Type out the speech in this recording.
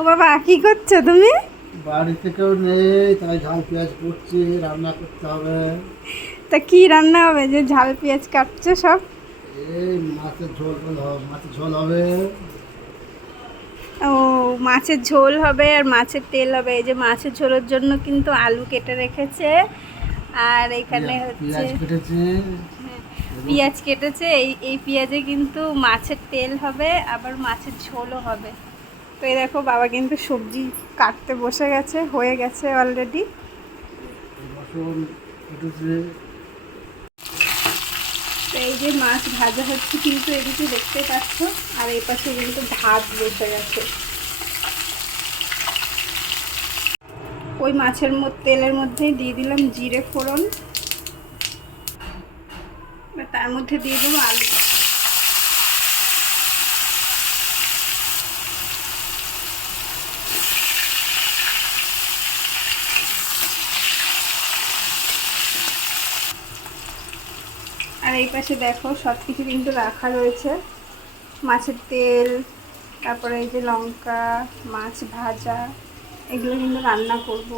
ও বাবা কি করছ তুমি? বাড়িতে কেউ নেই তাই ঝাল পেঁয়াজ করছি রান্না করতে হবে। তা কি রান্না হবে? যে ঝাল পেঁয়াজ কাটছো সব? এই মাছের ঝোল হবে মাছের ঝোল হবে। ও মাছের ঝোল হবে আর মাছের তেল হবে। এই যে মাছের ঝোলের জন্য কিন্তু আলু কেটে রেখেছে। আর এখানে হচ্ছে পেঁয়াজ পেঁয়াজ কেটেছে। এই এই পেঁয়াজে কিন্তু মাছের তেল হবে আবার মাছের ঝোলও হবে। তো এই দেখো বাবা কিন্তু সবজি কাটতে বসে গেছে, হয়ে গেছে অলরেডি এই যে মাছ ভাজা হচ্ছে কিন্তু এদিকে দেখতে পাচ্ছ, আর এই পাশে কিন্তু ভাত বসে গেছে। ওই মাছের মধ্যে, তেলের মধ্যেই দিয়ে দিলাম জিরে ফোড়ন। তার মধ্যে দিয়ে দেবো আলু। আর এই পাশে দেখো সব কিছু কিন্তু রাখা রয়েছে মাছের তেল, তারপরে এই যে লঙ্কা, মাছ ভাজা, এগুলো কিন্তু রান্না করব।